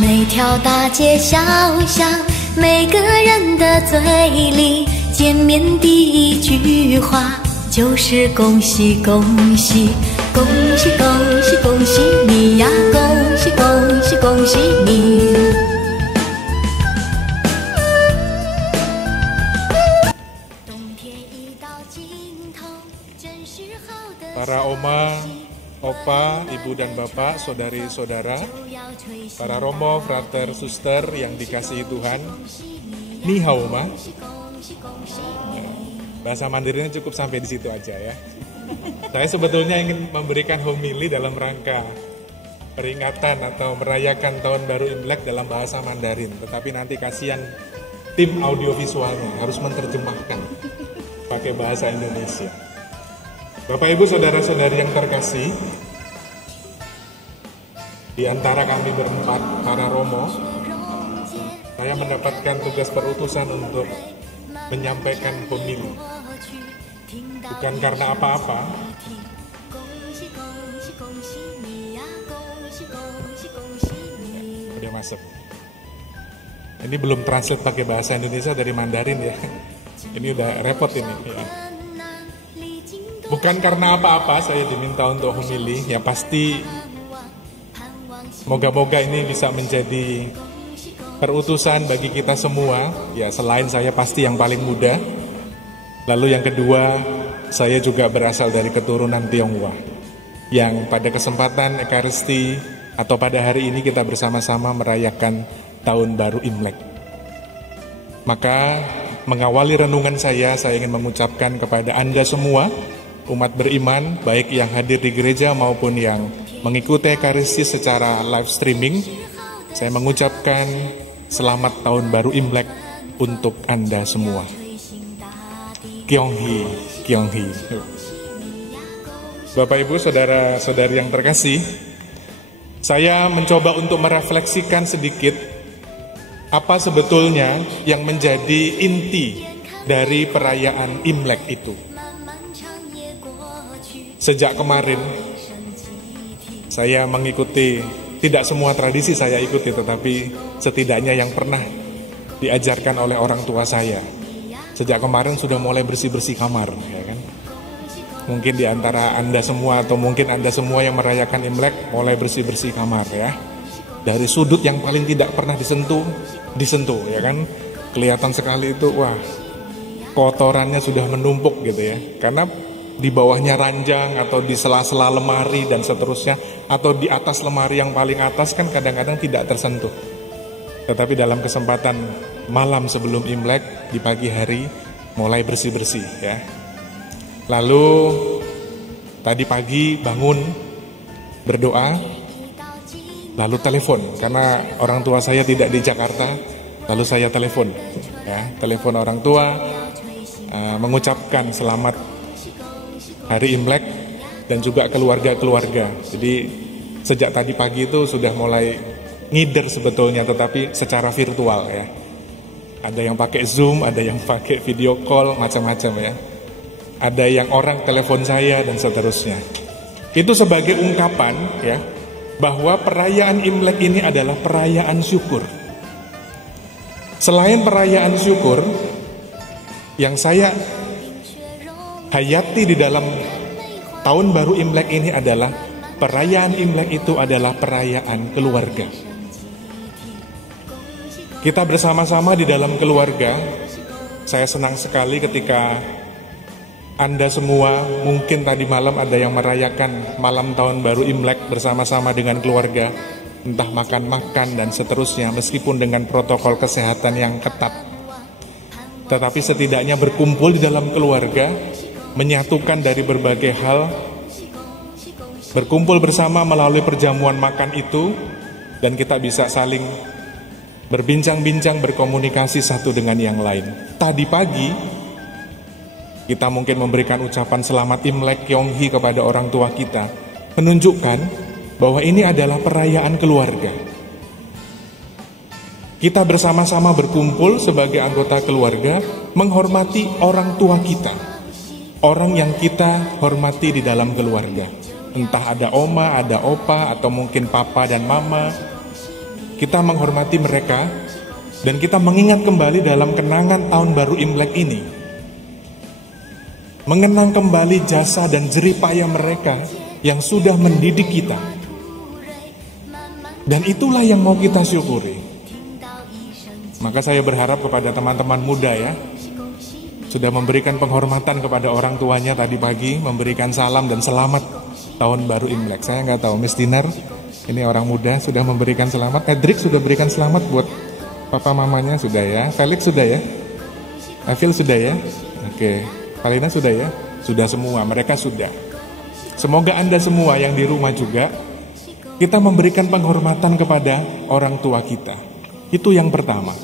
每条大街小巷，每个人的嘴里，见面第一句话就是恭喜恭喜，恭喜恭喜恭喜你呀，恭喜恭喜恭喜你。冬天已到尽头，真是好的。 Para oma, opa, ibu dan bapak, saudari-saudara, para romo, frater, suster yang dikasihi Tuhan, ni hao ma. Bahasa Mandarinnya cukup sampai di situ aja ya. Saya sebetulnya ingin memberikan homili dalam rangka peringatan atau merayakan tahun baru Imlek dalam bahasa Mandarin, tetapi nanti kasihan tim audiovisualnya harus menerjemahkan pakai bahasa Indonesia. Bapak Ibu saudara-saudari yang terkasih, di antara kami berempat para romo, saya mendapatkan tugas perutusan untuk menyampaikan homili. Bukan karena apa-apa, udah masuk. Ini belum translate pakai bahasa Indonesia dari Mandarin ya. Ini udah repot ini ya. Bukan karena apa-apa saya diminta untuk homili, ya pasti moga-moga ini bisa menjadi perutusan bagi kita semua. Ya selain saya pasti yang paling muda. Lalu yang kedua, saya juga berasal dari keturunan Tionghoa. Yang pada kesempatan Ekaristi atau pada hari ini kita bersama-sama merayakan Tahun Baru Imlek. Maka mengawali renungan saya ingin mengucapkan kepada Anda semua, umat beriman, baik yang hadir di gereja maupun yang mengikuti Ekaristi secara live streaming, saya mengucapkan selamat Tahun Baru Imlek untuk Anda semua. Kyonghi, Kyonghi. Bapak Ibu, saudara-saudari yang terkasih, saya mencoba untuk merefleksikan sedikit apa sebetulnya yang menjadi inti dari perayaan Imlek itu. Sejak kemarin, saya mengikuti, tidak semua tradisi saya ikuti, tetapi setidaknya yang pernah diajarkan oleh orang tua saya. Sejak kemarin sudah mulai bersih-bersih kamar, ya kan? Mungkin di antara Anda semua atau mungkin Anda semua yang merayakan Imlek mulai bersih-bersih kamar ya. Dari sudut yang paling tidak pernah disentuh, ya kan? Kelihatan sekali itu, wah, kotorannya sudah menumpuk gitu ya. Karena di bawahnya ranjang atau di sela-sela lemari dan seterusnya, atau di atas lemari yang paling atas kan kadang-kadang tidak tersentuh. Tetapi dalam kesempatan malam sebelum Imlek di pagi hari mulai bersih-bersih ya. Lalu tadi pagi bangun berdoa, lalu telepon karena orang tua saya tidak di Jakarta, lalu saya telepon ya, telepon orang tua mengucapkan selamat hari Imlek dan juga keluarga-keluarga. Jadi sejak tadi pagi itu sudah mulai ngider sebetulnya, tetapi secara virtual ya. Ada yang pakai Zoom, ada yang pakai video call, macam-macam ya. Ada yang orang telepon saya dan seterusnya. Itu sebagai ungkapan ya, bahwa perayaan Imlek ini adalah perayaan syukur. Selain perayaan syukur, yang saya hayati di dalam Tahun Baru Imlek ini adalah perayaan Imlek itu adalah perayaan keluarga. Kita bersama-sama di dalam keluarga. Saya senang sekali ketika Anda semua mungkin tadi malam ada yang merayakan malam Tahun Baru Imlek bersama-sama dengan keluarga, entah makan-makan dan seterusnya, meskipun dengan protokol kesehatan yang ketat. Tetapi setidaknya berkumpul di dalam keluarga, menyatukan dari berbagai hal, berkumpul bersama melalui perjamuan makan itu, dan kita bisa saling berbincang-bincang, berkomunikasi satu dengan yang lain. Tadi pagi, kita mungkin memberikan ucapan selamat Imlek Kyonghi kepada orang tua kita, menunjukkan bahwa ini adalah perayaan keluarga. Kita bersama-sama berkumpul sebagai anggota keluarga, menghormati orang tua kita, orang yang kita hormati di dalam keluarga. Entah ada oma, ada opa, atau mungkin papa dan mama. kita menghormati mereka, dan kita mengingat kembali dalam kenangan tahun baru Imlek ini, mengenang kembali jasa dan jerih payah mereka yang sudah mendidik kita. Dan itulah yang mau kita syukuri. Maka saya berharap kepada teman-teman muda ya, sudah memberikan penghormatan kepada orang tuanya tadi pagi, memberikan salam dan selamat tahun baru Imlek. Saya nggak tahu, Miss Dinar, ini orang muda sudah memberikan selamat. Edric sudah berikan selamat buat papa mamanya, sudah ya. Felix sudah ya. Evil sudah ya. Oke. Palina sudah ya? Sudah semua, mereka sudah. Semoga Anda semua yang di rumah juga, kita memberikan penghormatan kepada orang tua kita. Itu yang pertama.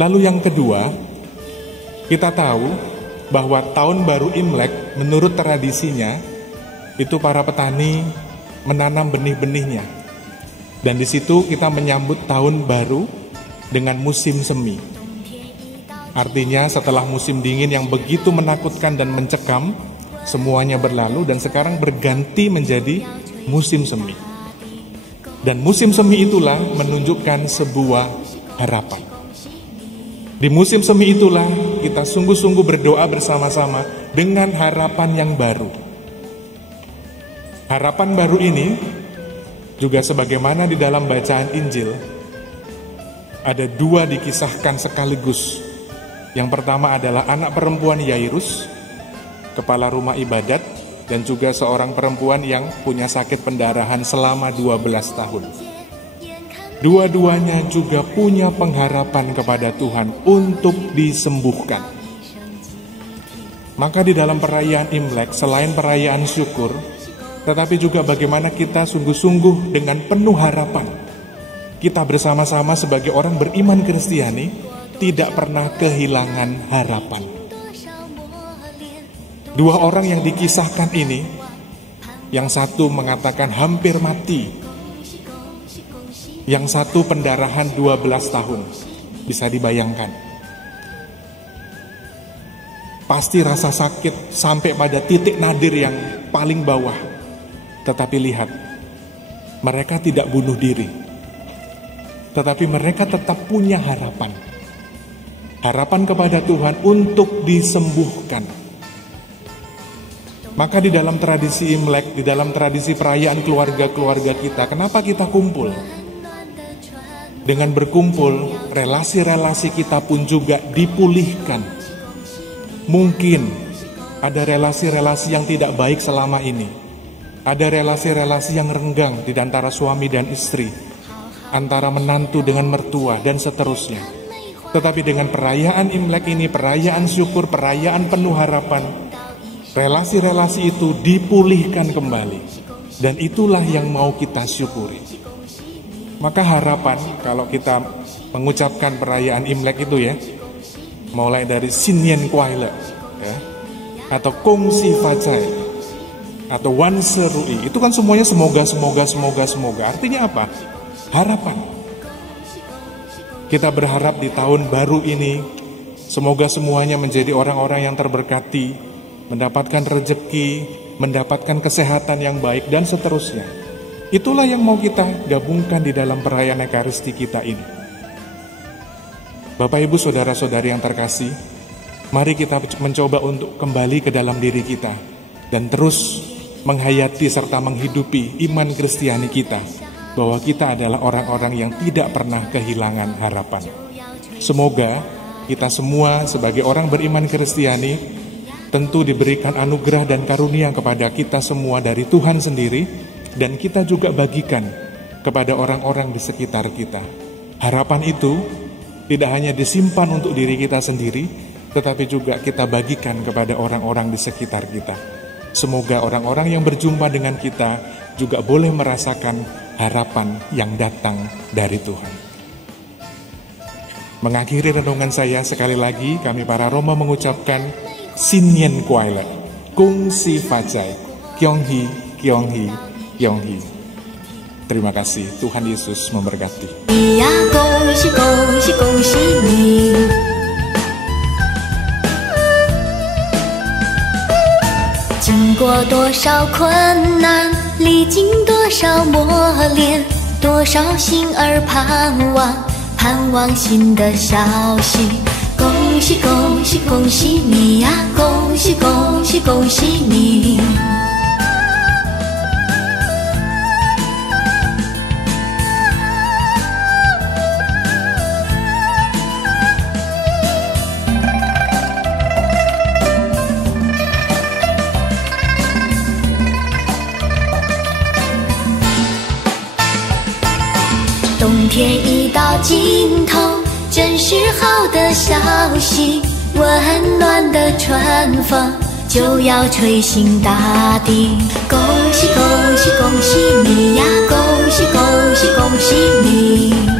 Lalu yang kedua, kita tahu bahwa tahun baru Imlek menurut tradisinya, itu para petani menanam benih-benihnya. Dan di situ kita menyambut tahun baru dengan musim semi. Artinya setelah musim dingin yang begitu menakutkan dan mencekam, semuanya berlalu dan sekarang berganti menjadi musim semi. Dan musim semi itulah menunjukkan sebuah harapan. Di musim semi itulah kita sungguh-sungguh berdoa bersama-sama dengan harapan yang baru. Harapan baru ini juga sebagaimana di dalam bacaan Injil, ada dua dikisahkan sekaligus. Yang pertama adalah anak perempuan Yairus, kepala rumah ibadat, dan juga seorang perempuan yang punya sakit pendarahan selama 12 tahun. Dua-duanya juga punya pengharapan kepada Tuhan untuk disembuhkan. Maka di dalam perayaan Imlek, selain perayaan syukur, tetapi juga bagaimana kita sungguh-sungguh dengan penuh harapan. Kita bersama-sama sebagai orang beriman Kristiani, tidak pernah kehilangan harapan. Dua orang yang dikisahkan ini, yang satu mengatakan hampir mati, yang satu pendarahan 12 tahun. Bisa dibayangkan. Pasti rasa sakit sampai pada titik nadir yang paling bawah. Tetapi lihat, mereka tidak bunuh diri, tetapi mereka tetap punya harapan. Harapan kepada Tuhan untuk disembuhkan. Maka di dalam tradisi Imlek, di dalam tradisi perayaan keluarga-keluarga kita, kenapa kita kumpul? Dengan berkumpul, relasi-relasi kita pun juga dipulihkan. Mungkin ada relasi-relasi yang tidak baik selama ini. Ada relasi-relasi yang renggang di antara suami dan istri, antara menantu dengan mertua, dan seterusnya. Tetapi dengan perayaan Imlek ini, perayaan syukur, perayaan penuh harapan, relasi-relasi itu dipulihkan kembali. Dan itulah yang mau kita syukuri. Maka harapan, kalau kita mengucapkan perayaan Imlek itu ya, mulai dari Sinyen Kwaile ya, atau Kongsi Facai, atau Wan Serui, itu kan semuanya semoga. Artinya apa? Harapan. Kita berharap di tahun baru ini, semoga semuanya menjadi orang-orang yang terberkati, mendapatkan rezeki, mendapatkan kesehatan yang baik, dan seterusnya. Itulah yang mau kita gabungkan di dalam perayaan Ekaristi kita ini. Bapak, Ibu, Saudara-saudari yang terkasih, mari kita mencoba untuk kembali ke dalam diri kita, dan terus menghayati serta menghidupi iman Kristiani kita, bahwa kita adalah orang-orang yang tidak pernah kehilangan harapan. Semoga kita semua sebagai orang beriman Kristiani tentu diberikan anugerah dan karunia kepada kita semua dari Tuhan sendiri, dan kita juga bagikan kepada orang-orang di sekitar kita. Harapan itu tidak hanya disimpan untuk diri kita sendiri, tetapi juga kita bagikan kepada orang-orang di sekitar kita. Semoga orang-orang yang berjumpa dengan kita juga boleh merasakan harapan yang datang dari Tuhan. Mengakhiri renungan saya, sekali lagi kami para Roma mengucapkan Sinyen Kwaile, Kung Si Facai, Kyonghi, Kyonghi, Kyonghi. Terima kasih, Tuhan Yesus memberkati. Ya, gongxi, gongxi, gongxi ni. 经过多少困难，历经多少磨练，多少心儿盼望，盼望新的消息。恭喜恭喜恭喜你呀，恭喜恭喜恭喜你。冬天已到尽头，真是好的消息，温暖的春风就要吹醒大地。恭喜恭喜恭喜你呀，恭喜恭喜恭喜你。